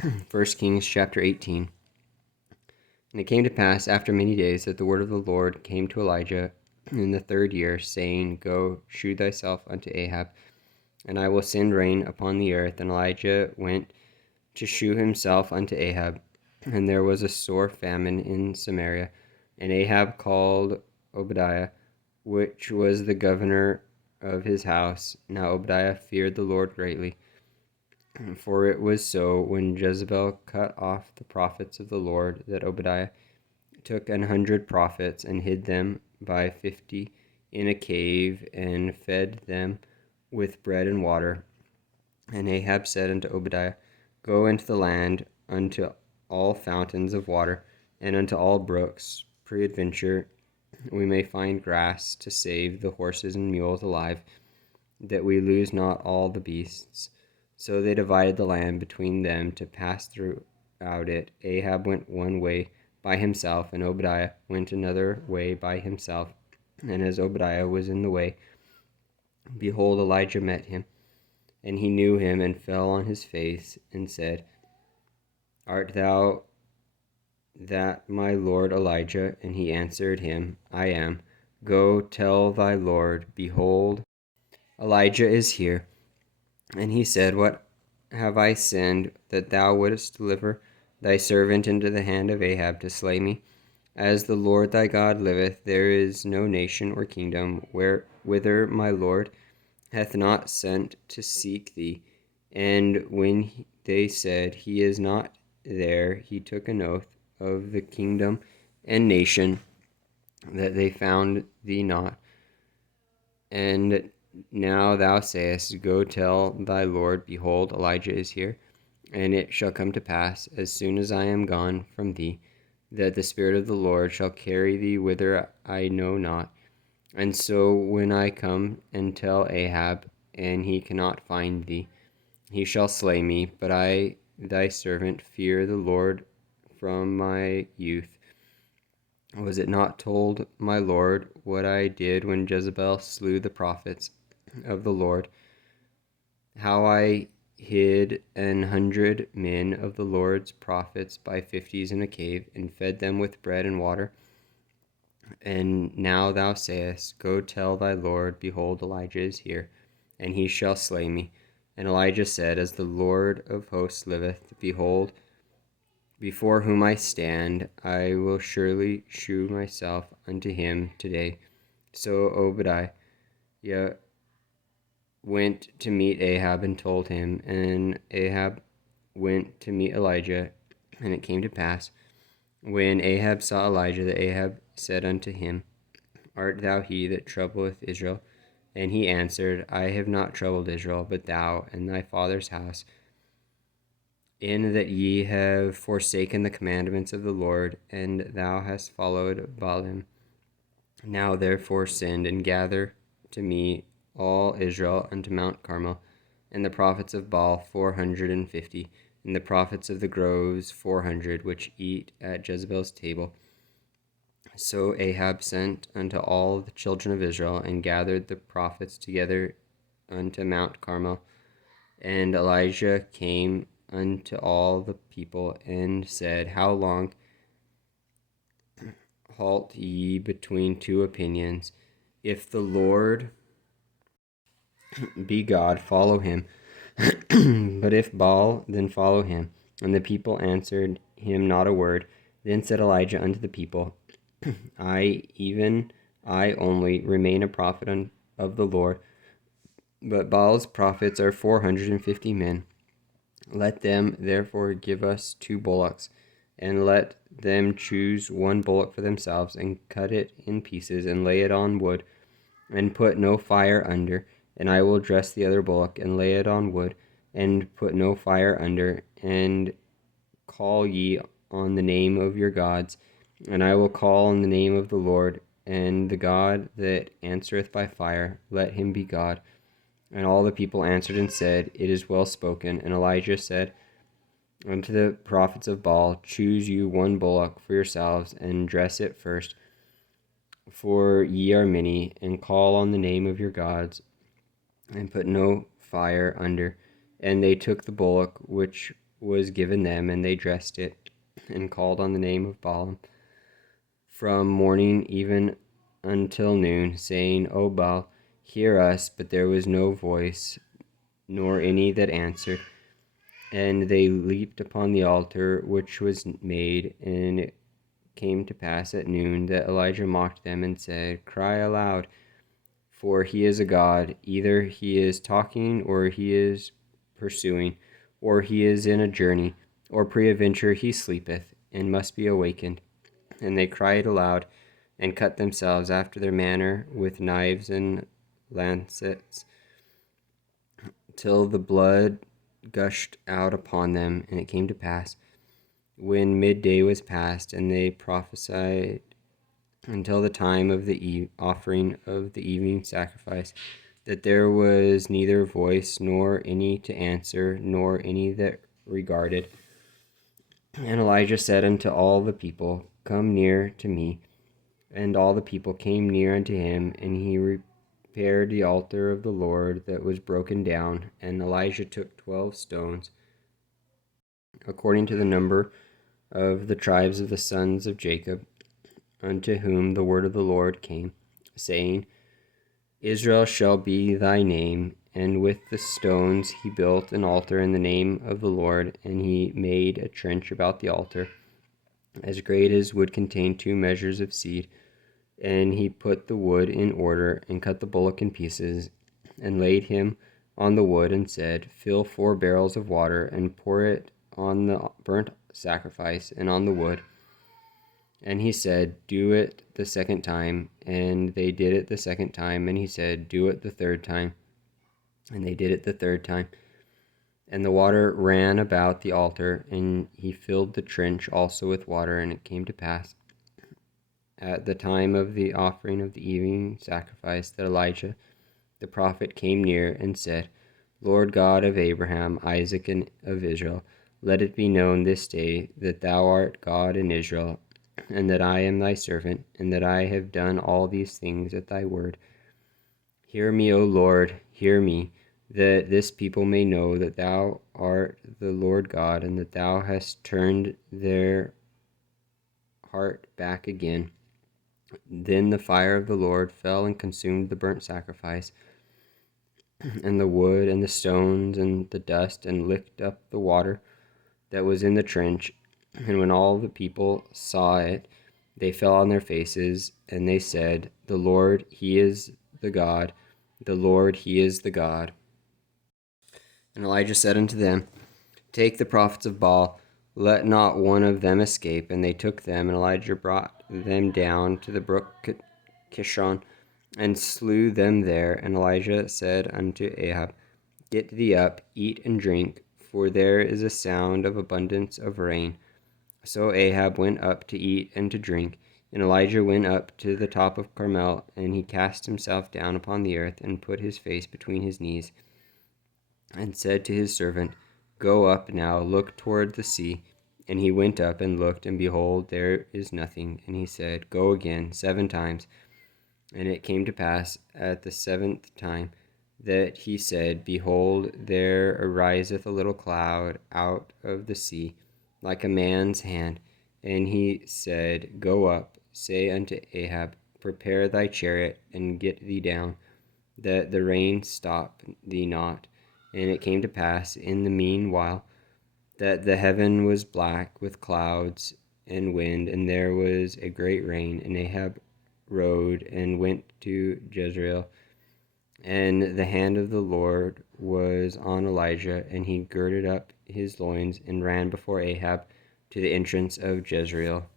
1 Kings chapter 18. And it came to pass after many days that the word of the Lord came to Elijah in the 3rd year, saying, Go, shew thyself unto Ahab, and I will send rain upon the earth. And Elijah went to shew himself unto Ahab. And there was a sore famine in Samaria. And Ahab called Obadiah, which was the governor of his house. Now Obadiah feared the Lord greatly. For it was so, when Jezebel cut off the prophets of the Lord, that Obadiah took 100 prophets and hid them by 50 in a cave, and fed them with bread and water. And Ahab said unto Obadiah, Go into the land, unto all fountains of water, and unto all brooks. Peradventure we may find grass to save the horses and mules alive, that we lose not all the beasts. So they divided the land between them to pass throughout it. Ahab went one way by himself, and Obadiah went another way by himself. And as Obadiah was in the way, behold, Elijah met him. And he knew him, and fell on his face, and said, Art thou that my lord Elijah? And he answered him, I am. Go, tell thy lord, behold, Elijah is here. And he said, What have I sinned, that thou wouldest deliver thy servant into the hand of Ahab to slay me? As the Lord thy God liveth, there is no nation or kingdom whither my Lord hath not sent to seek thee. And when they said, He is not there, he took an oath of the kingdom and nation that they found thee not. And now thou sayest, Go tell thy Lord, behold, Elijah is here. And it shall come to pass, as soon as I am gone from thee, that the Spirit of the Lord shall carry thee whither I know not. And so when I come and tell Ahab, and he cannot find thee, he shall slay me. But I, thy servant, fear the Lord from my youth. Was it not told my Lord what I did when Jezebel slew the prophets of the Lord, how I hid 100 men of the Lord's prophets by 50s in a cave, and fed them with bread and water? And now thou sayest, Go tell thy Lord, behold, Elijah is here, and he shall slay me. And Elijah said, As the Lord of hosts liveth, behold, before whom I stand, I will surely shew myself unto him today. So Obadiah went to meet Ahab and told him, and Ahab went to meet Elijah. And it came to pass, when Ahab saw Elijah, that Ahab said unto him, Art thou he that troubleth Israel? And he answered, I have not troubled Israel, but thou and thy father's house, in that ye have forsaken the commandments of the Lord, and thou hast followed Baalim. Now therefore send and gather to me all Israel unto Mount Carmel, and the prophets of Baal 450, and the prophets of the groves 400, which eat at Jezebel's table. So Ahab sent unto all the children of Israel, and gathered the prophets together unto Mount Carmel. And Elijah came unto all the people, and said, How long halt ye between two opinions? If the Lord be God, follow him. But if Baal, then follow him. And the people answered him not a word. Then said Elijah unto the people, I, even I only, remain a prophet of the Lord, but Baal's prophets are 450 men. Let them therefore give us 2 bullocks, and let them choose 1 bullock for themselves, and cut it in pieces, and lay it on wood, and put no fire under. And I will dress the other bullock, and lay it on wood, and put no fire under. And call ye on the name of your gods, and I will call on the name of the Lord, and the God that answereth by fire, let him be God. And all the people answered and said, It is well spoken. And Elijah said unto the prophets of Baal, Choose you 1 bullock for yourselves, and dress it first, for ye are many, and call on the name of your gods, and put no fire under. And they took the bullock which was given them, and they dressed it, and called on the name of Baal from morning even until noon, saying, O Baal, hear us. But there was no voice, nor any that answered. And they leaped upon the altar which was made, and it came to pass at noon that Elijah mocked them and said, Cry aloud, for he is a god. Either he is talking, or he is pursuing, or he is in a journey, or peradventure he sleepeth, and must be awakened. And they cried aloud, and cut themselves after their manner with knives and lancets, till the blood gushed out upon them. And it came to pass, when midday was past, and they prophesied until the time of the offering of the evening sacrifice, that there was neither voice, nor any to answer, nor any that regarded. And Elijah said unto all the people, Come near to me. And all the people came near unto him, and he repaired the altar of the Lord that was broken down. And Elijah took 12 stones, according to the number of the tribes of the sons of Jacob, unto whom the word of the Lord came, saying, Israel shall be thy name. And with the stones he built an altar in the name of the Lord, and he made a trench about the altar, as great as would contain 2 measures of seed. And he put the wood in order, and cut the bullock in pieces, and laid him on the wood, and said, Fill 4 barrels of water, and pour it on the burnt sacrifice and on the wood. And he said, Do it the second time. And they did it the second time. And he said, Do it the third time. And they did it the third time. And the water ran about the altar, and he filled the trench also with water. And it came to pass, at the time of the offering of the evening sacrifice, that Elijah the prophet came near and said, Lord God of Abraham, Isaac, and of Israel, let it be known this day that thou art God in Israel, and that I am thy servant, and that I have done all these things at thy word. Hear me, O Lord, hear me, that this people may know that thou art the Lord God, and that thou hast turned their heart back again. Then the fire of the Lord fell and consumed the burnt sacrifice, and the wood, and the stones, and the dust, and licked up the water that was in the trench. And when all the people saw it, they fell on their faces, and they said, The Lord, he is the God, the Lord, he is the God. And Elijah said unto them, Take the prophets of Baal, let not one of them escape. And they took them, and Elijah brought them down to the brook Kishon, and slew them there. And Elijah said unto Ahab, Get thee up, eat and drink, for there is a sound of abundance of rain. So Ahab went up to eat and to drink. And Elijah went up to the top of Carmel, and he cast himself down upon the earth, and put his face between his knees, and said to his servant, Go up now, look toward the sea. And he went up and looked, and behold, there is nothing. And he said, Go again 7 times. And it came to pass at the 7th time that he said, Behold, there ariseth a little cloud out of the sea, like a man's hand. And he said, Go up, say unto Ahab, Prepare thy chariot, and get thee down, that the rain stop thee not. And it came to pass in the meanwhile that the heaven was black with clouds and wind, and there was a great rain. And Ahab rode and went to Jezreel. And the hand of the Lord was on Elijah, and he girded up his loins and ran before Ahab to the entrance of Jezreel.